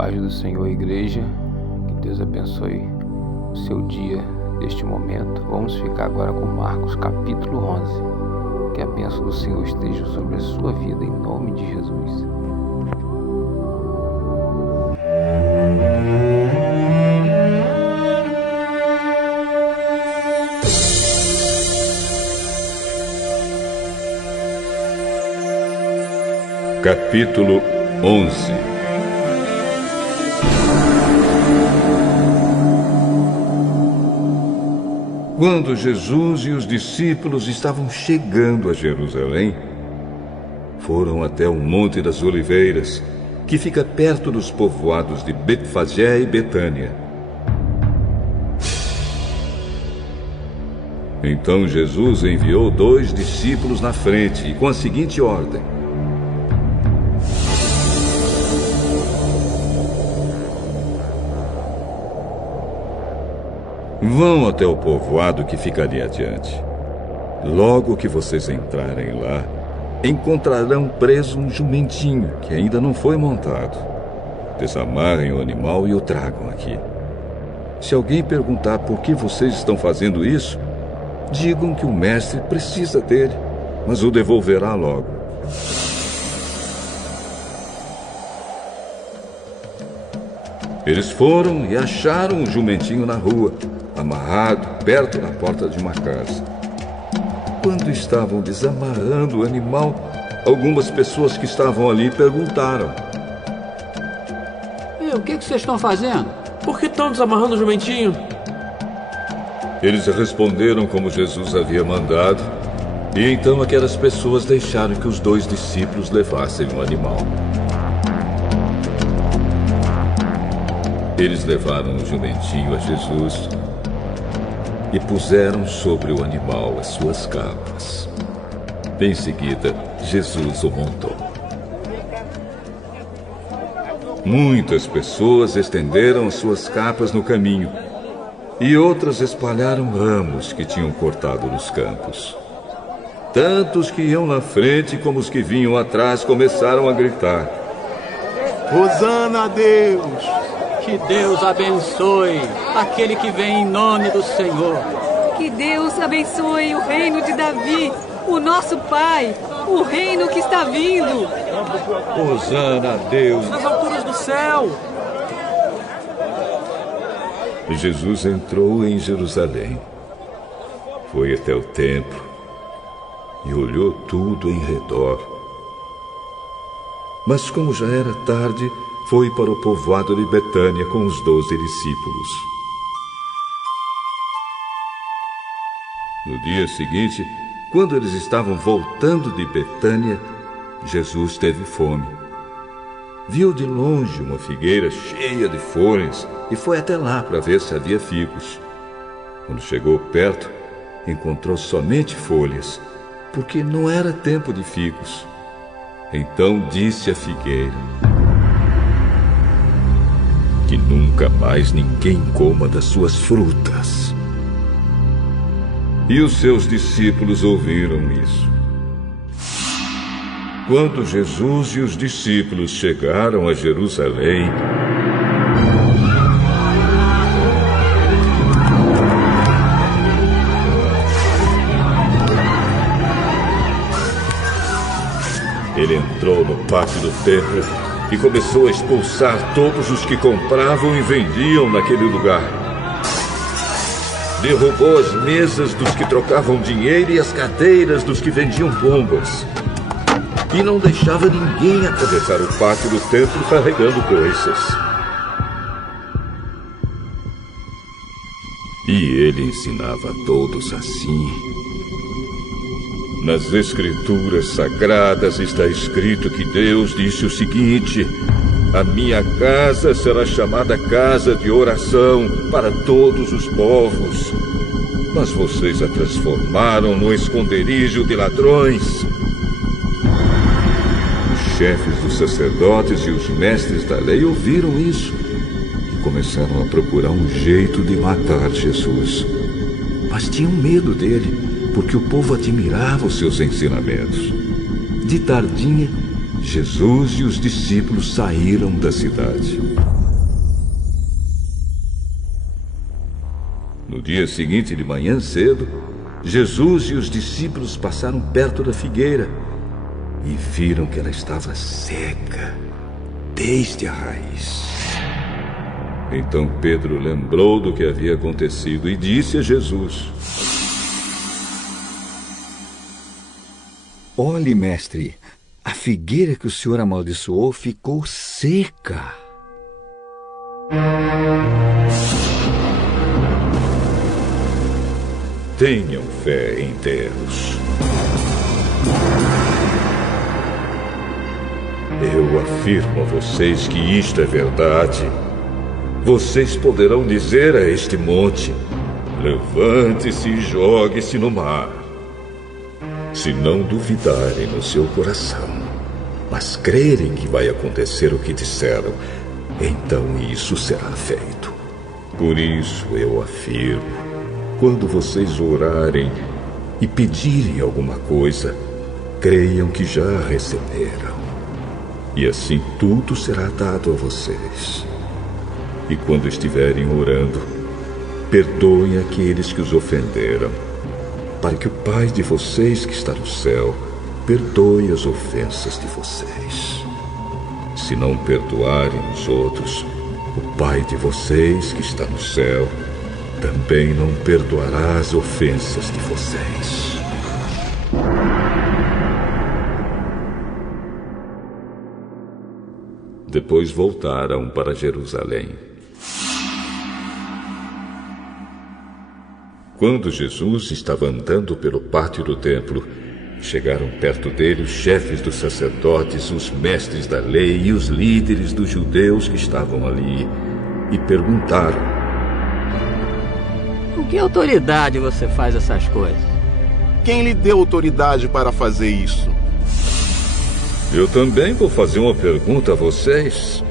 Paz do Senhor, igreja. Que Deus abençoe o seu dia neste momento. Vamos ficar agora com Marcos capítulo 11. Que a bênção do Senhor esteja sobre a sua vida, em nome de Jesus. Capítulo 11. Quando Jesus e os discípulos estavam chegando a Jerusalém, foram até o Monte das Oliveiras, que fica perto dos povoados de Betfagé e Betânia. Então Jesus enviou 2 discípulos na frente e com a seguinte ordem: vão até o povoado que fica ali adiante. Logo que vocês entrarem lá, encontrarão preso um jumentinho que ainda não foi montado. Desamarrem o animal e o tragam aqui. Se alguém perguntar por que vocês estão fazendo isso, digam que o mestre precisa dele, mas o devolverá logo. Eles foram e acharam o jumentinho na rua, amarrado perto da porta de uma casa. Quando estavam desamarrando o animal, algumas pessoas que estavam ali perguntaram: o que vocês estão fazendo? Por que estão desamarrando o jumentinho? Eles responderam como Jesus havia mandado, e então aquelas pessoas deixaram que os 2 discípulos levassem o animal. Eles levaram o jumentinho a Jesus e puseram sobre o animal as suas capas. Em seguida, Jesus o montou. Muitas pessoas estenderam as suas capas no caminho e outras espalharam ramos que tinham cortado nos campos. Tanto os que iam na frente como os que vinham atrás começaram a gritar: Hosana a Deus! Que Deus abençoe aquele que vem em nome do Senhor. Que Deus abençoe o reino de Davi, o nosso Pai, o reino que está vindo. Hosana a Deus nas alturas do céu. Jesus entrou em Jerusalém, foi até o templo e olhou tudo em redor. Mas como já era tarde, foi para o povoado de Betânia com os 12 discípulos. No dia seguinte, quando eles estavam voltando de Betânia, Jesus teve fome. Viu de longe uma figueira cheia de folhas e foi até lá para ver se havia figos. Quando chegou perto, encontrou somente folhas, porque não era tempo de figos. Então disse à figueira: que nunca mais ninguém coma das suas frutas. E os seus discípulos ouviram isso. Quando Jesus e os discípulos chegaram a Jerusalém, ele entrou no pátio do templo e começou a expulsar todos os que compravam e vendiam naquele lugar. Derrubou as mesas dos que trocavam dinheiro e as cadeiras dos que vendiam bombas. E não deixava ninguém atravessar o pátio do templo carregando coisas. E ele ensinava a todos assim. Nas Escrituras Sagradas está escrito que Deus disse o seguinte: a minha casa será chamada casa de oração para todos os povos. Mas vocês a transformaram no esconderijo de ladrões. Os chefes dos sacerdotes e os mestres da lei ouviram isso e começaram a procurar um jeito de matar Jesus. Mas tinham medo dele, porque o povo admirava os seus ensinamentos. De tardinha, Jesus e os discípulos saíram da cidade. No dia seguinte, de manhã cedo, Jesus e os discípulos passaram perto da figueira e viram que ela estava seca desde a raiz. Então Pedro lembrou do que havia acontecido e disse a Jesus: Olhe, mestre, a figueira que o senhor amaldiçoou ficou seca. Tenham fé em Deus. Eu afirmo a vocês que isto é verdade. Vocês poderão dizer a este monte: levante-se e jogue-se no mar. Se não duvidarem no seu coração, mas crerem que vai acontecer o que disseram, então isso será feito. Por isso eu afirmo: quando vocês orarem e pedirem alguma coisa, creiam que já receberam. E assim tudo será dado a vocês. E quando estiverem orando, perdoem aqueles que os ofenderam, para que o Pai de vocês que está no céu perdoe as ofensas de vocês. Se não perdoarem os outros, o Pai de vocês que está no céu também não perdoará as ofensas de vocês. Depois voltaram para Jerusalém. Quando Jesus estava andando pelo pátio do templo, chegaram perto dele os chefes dos sacerdotes, os mestres da lei e os líderes dos judeus que estavam ali e perguntaram: Com que autoridade você faz essas coisas? Quem lhe deu autoridade para fazer isso? Eu também vou fazer uma pergunta a vocês.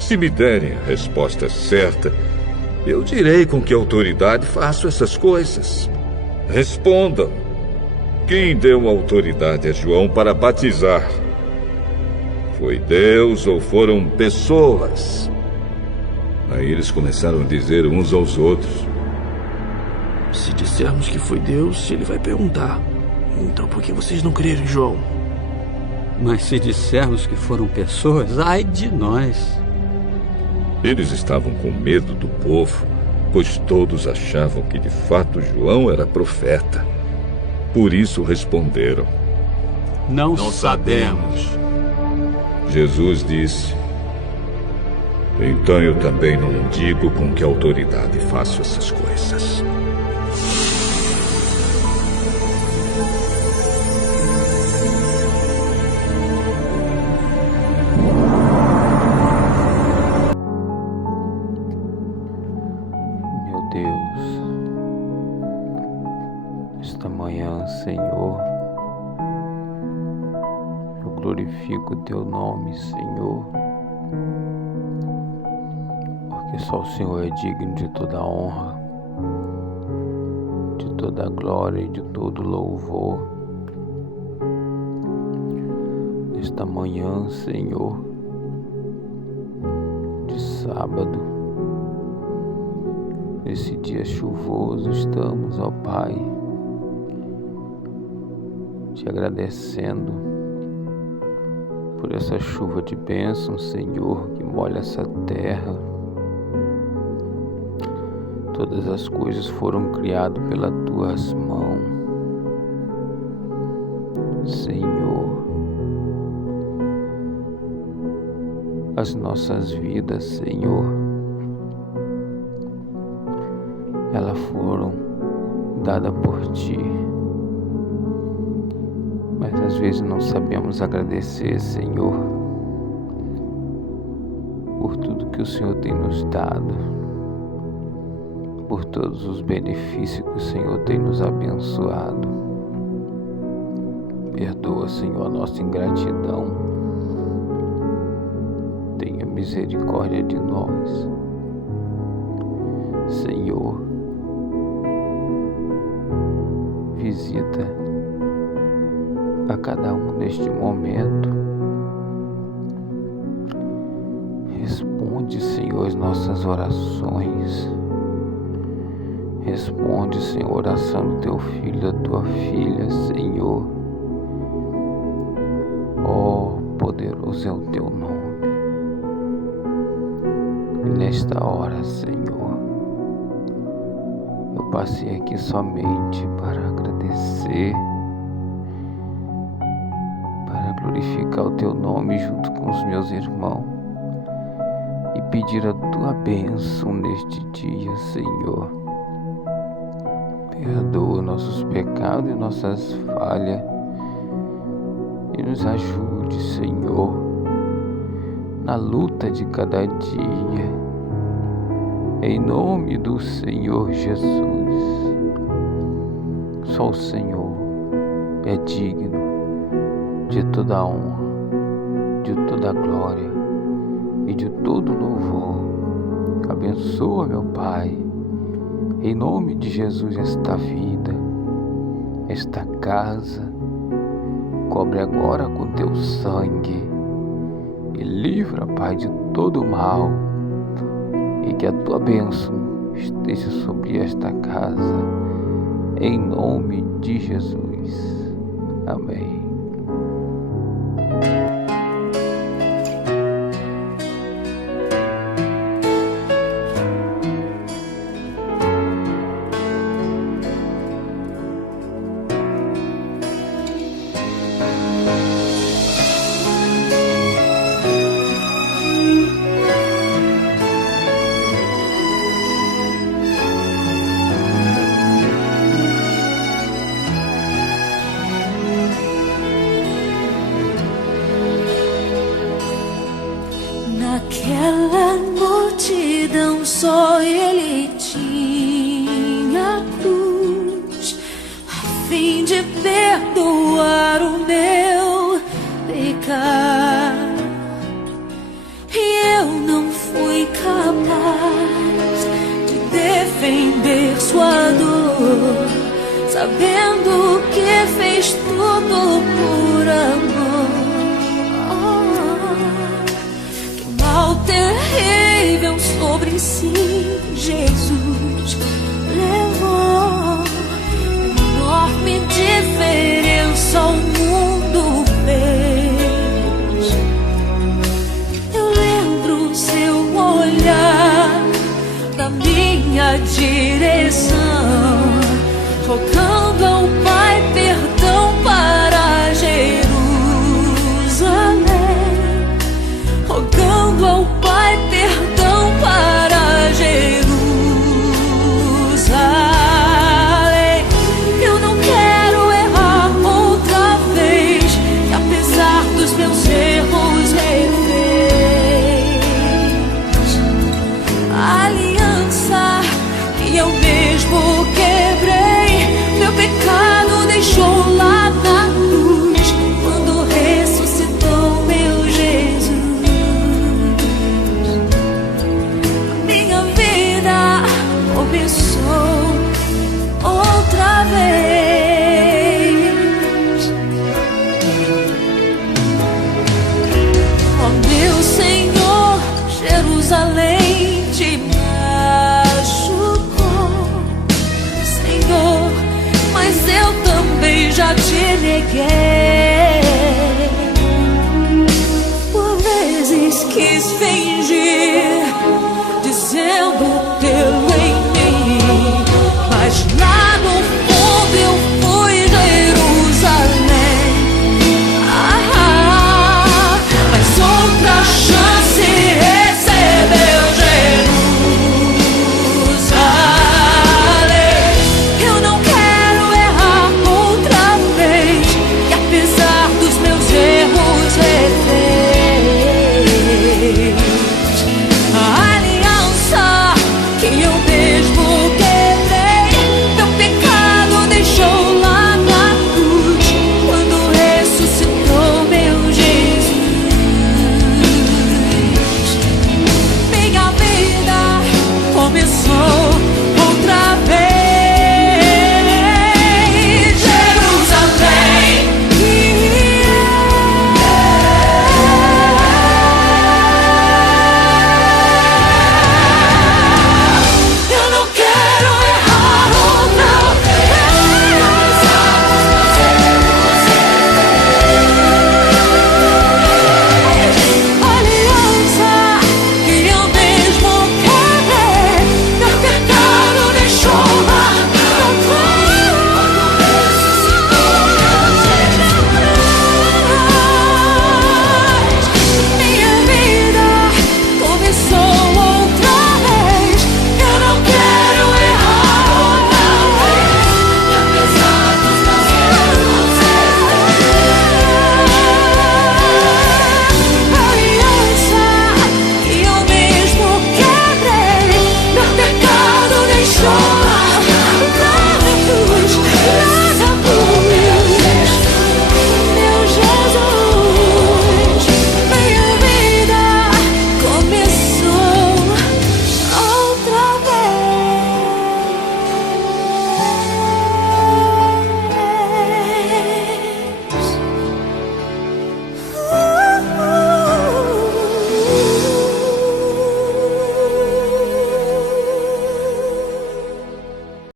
Se me derem a resposta certa, eu direi com que autoridade faço essas coisas. Respondam. Quem deu autoridade a João para batizar? Foi Deus ou foram pessoas? Aí eles começaram a dizer uns aos outros: Se dissermos que foi Deus, ele vai perguntar: então por que vocês não creram em João? Mas se dissermos que foram pessoas, ai de nós. Eles estavam com medo do povo, pois todos achavam que de fato João era profeta. Por isso responderam: Não sabemos. Jesus disse: Então eu também não digo com que autoridade faço essas coisas. Esta manhã, Senhor, eu glorifico o Teu nome, Senhor, porque só o Senhor é digno de toda honra, de toda glória e de todo louvor. Esta manhã, Senhor, de sábado, nesse dia chuvoso, estamos, ó Pai, te agradecendo por essa chuva de bênção, Senhor, que molha essa terra. Todas as coisas foram criadas pelas tuas mãos, Senhor. As nossas vidas, Senhor, elas foram dadas por Ti. Mas às vezes não sabemos agradecer, Senhor, por tudo que o Senhor tem nos dado, por todos os benefícios que o Senhor tem nos abençoado. Perdoa, Senhor, a nossa ingratidão. Tenha misericórdia de nós, Senhor. Visita a cada um neste momento Responde, Senhor, as nossas orações. Responde, Senhor, a oração do teu filho, da tua filha, Senhor. Oh, poderoso é o teu nome. E nesta hora, Senhor, eu passei aqui somente para agradecer, para glorificar o teu nome junto com os meus irmãos e pedir a tua bênção neste dia, Senhor. Perdoa nossos pecados e nossas falhas e nos ajude, Senhor, na luta de cada dia, em nome do Senhor Jesus. Só o Senhor é digno de toda a honra, de toda a glória e de todo louvor. Abençoa, meu Pai, em nome de Jesus, esta vida, esta casa. Cobre agora com teu sangue e livra, Pai, de todo mal, e que a tua bênção esteja sobre esta casa, em nome de Jesus. Amém. Naquela multidão só ele tinha cruz, a fim de perdoar o meu pecado. E eu não fui capaz de defender sua dor, sabendo que fez tudo por amor. Terrível sobre si Jesus levou, enorme diferença o mundo fez. Eu lembro seu olhar na minha direção, rogando ao Pai perdão para Jerusalém, rogando ao Pai perdão para Jerusalém. Eu não quero errar outra vez, que apesar dos meus erros refez. A aliança que eu mesmo quebrei, meu pecado deixou lá na cruz, quando ressuscitou meu Jesus. Começou outra vez. Ó meu Senhor, Jerusalém te machucou, Senhor, mas eu também já te neguei.